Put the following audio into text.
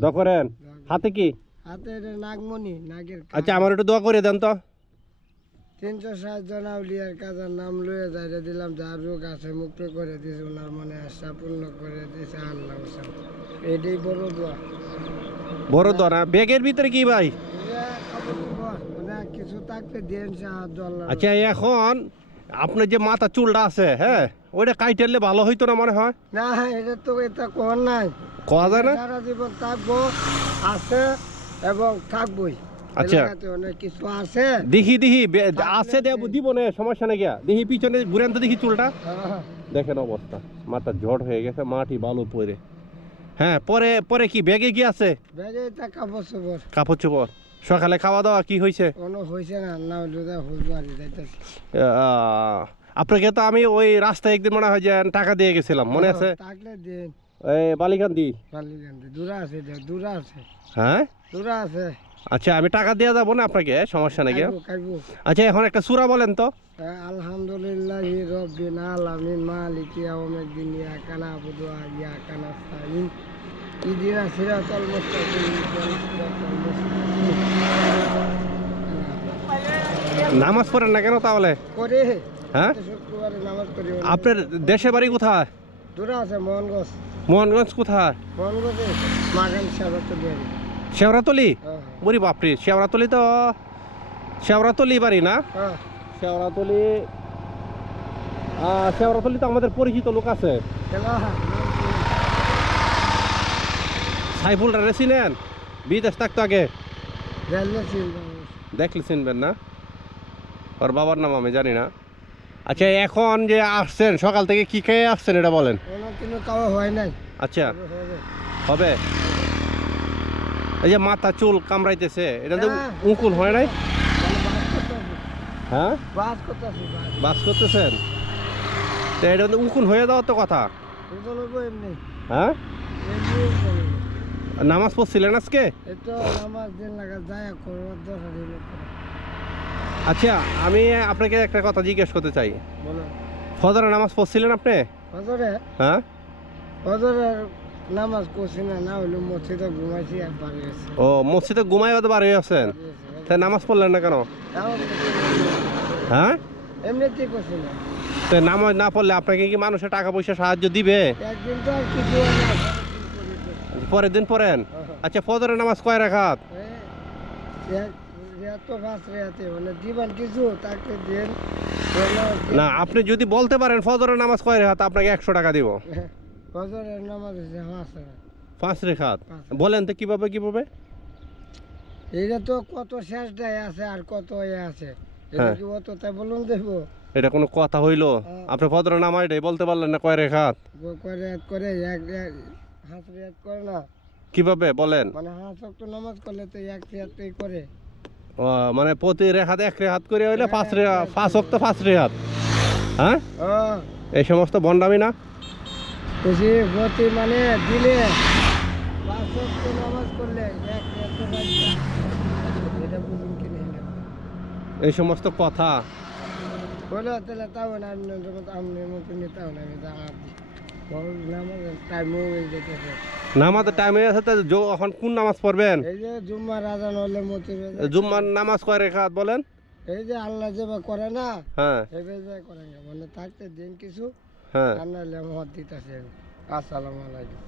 দোয়া করেন। হাতে কি? হাতে নাগমণি, নাগের। আচ্ছা আমার একটু দোয়া করে দেন তো। 360 জন আউলিয়ার কাজার নাম লয়ে যাইতে দিলাম, যার রোগ আছে মুক্ত করে দিয়েছে, ওনার মনে আশা পূর্ণ করে দিয়েছে আল্লাহ। এটাই বড় দোয়া। বড় দোয়া না? ব্যাগের ভিতরে কি ভাই? মানে কিছু থাকতে দেন সাহায্য আল্লাহ। আচ্ছা এখন আপনার যে মাথা চুলটা আছে, হ্যাঁ, ওইটা কাইটারলে ভালো হইতো না মনে হয়? না, এটা তো এটা কোন নাই, কোয়া যায় না? সারা জীবন থাকবো, আছে এবং থাকবোই। আচ্ছা অনেক কিছু আছে, দেখি আছে দিব না, সমস্যা নেই গিয়া। দেখি পিছনে ঘুরেন তো দেখি চুলটা। দেখেন অবস্থা, মাথা জট হয়ে গেছে, মাটি বালু পরে। হ্যাঁ, পরে পরে কি ব্যাগে কি আছে? ব্যাগে তা কাপড় চোপড়। কাপড় চোপড়। সকালে খাওয়া দাওয়া কি হয়েছে? কোনো হয়েছে না, না হইলে হুজবাড়ি যাইতেছি। আপনাকে তো আমি ওই রাস্তায় একদিন মনে হয় যে টাকা দিয়ে গেছিলাম, মনে আছে? থাকলে দিন। এই বালিকান্দি। বালিকান্দি দূরা আছে, দূরা আছে। হ্যাঁ দূরা আছে। আচ্ছা আমি টাকা দিয়ে যাবো না আপনাকে, সমস্যা নাকি? খাইবো। আচ্ছা এখন একটা সূরা বলেন তো। আলহামদুলিল্লাহি রাব্বিল আলামিন মালিকি ইয়াউমিদ্দিন ইয়াকা না'বুদু ওয়া ইয়াকা নাস্তাঈন ইহদিনাস সিরাতাল মুস্তাকিম নামাজ পড়েন না কেন তাহলে? করে। হ্যাঁ, শুক্রবারে নামাজ পড়ি। আপনার দেশে বাড়ি কোথায়? দূরা আছে মোহনগঞ্জ। মোহনগঞ্জ কোথায়? মোহনগঞ্জে মাগান সারাতে দেয়। শেওড়াতলি? বলি বাপরে, শেওড়াতলি তো শেওড়াতলি বাড়ি না? হ্যাঁ শেওড়াতলি, শেওড়াতলি তো আমাদের পরিচিত লোক আছে, সাইফুল রে চিনেন? বিদেশ থাকতো আগে, দেখলে চিনবেন না? ওর বাবার নাম আমি জানি না। আচ্ছা এখন যে আসছেন সকাল থেকে কি খেয়ে আসছেন এটা বলেন। খাওয়া হয় নাই। আচ্ছা হবে। এই যে মাথা চুল কামড়াইতেছে, এটা তো উকুন হয় নাই? হ্যাঁ বাস করতেছেন তো, এটা তো উকুন হয়ে যাওয়ার তো কথা। হ্যাঁ নামাজ পড়ছিলেন আজকে? আচ্ছা আমি আপনাকে একটা কথা জিজ্ঞেস করতে চাই, ফজরের নামাজ পড়ছিলেন আপনি? হ্যাঁ নামাজ পড়ছি না, না হইলো মসজিদে ঘুমাইছি আর বাড়ি গেছি। ও মসজিদে ঘুমাই বার হয়ে আছেন, তাই নামাজ পড়লেন না কেন? হ্যাঁ এমনিতেই করছি না। তো নামাজ না পড়লে আপনাকে কি মানুষের টাকা পয়সা সাহায্য দিবে? একদিন তো আর কিছু হয় না, পরের দিন পড়েন? আচ্ছা ফজরের নামাজ কয় রাকাত? না আপনি যদি বলতে পারেন ফজরের নামাজ কয় রাকাত, আপনাকে 100 টাকা দিব। ফজরের নামাজ 5 রাকাত। বলেন তো কিভাবে কিভাবে? এটা তো কত শেষ দেয় আছে আর কত আছে, এটা কি অত তাই বলুন দেব? এটা কোনো কথা হইলো? আপনি ফজরের নামাজ এটাই বলতে পারলেন না কয় রাকাত? কয় রাকাত করে, এক হাত রিয়াত করে না। কিভাবে বলেন? মানে 5 ওয়াক্ত নামাজ করলে তো এক রিয়াতই করে। ও মানে প্রতি রেখাত 1 রেখাত করে হইলে 5 ওয়াক্ত 5 রেখাত। হ্যাঁ এই সমস্ত ভণ্ডামি না? বেশি প্রতি মানে দিলে 5 ওয়াক্ত নামাজ করলে 1 রিয়াত, এটা বুঝুন কি না? এই সমস্ত কথা বলো তাহলে তাও না, আমি মতন তাও না, আমি নামাজ টাইম হয়ে যেতেছে। নামাজের টাইম হয়ে আছে, এখন কোন নামাজ পড়বেন? এই যে জুম্মার আজান হলে জুম্মার নামাজ কয় রাকাত বলেন? এই যে আল্লাহ যেভাবে করে না, হ্যাঁ সেভাবে করে না, মানে থাকতে দিন কিছু। হ্যাঁ আল্লাহ মত দিতেছে। আসসালামু আলাইকুম।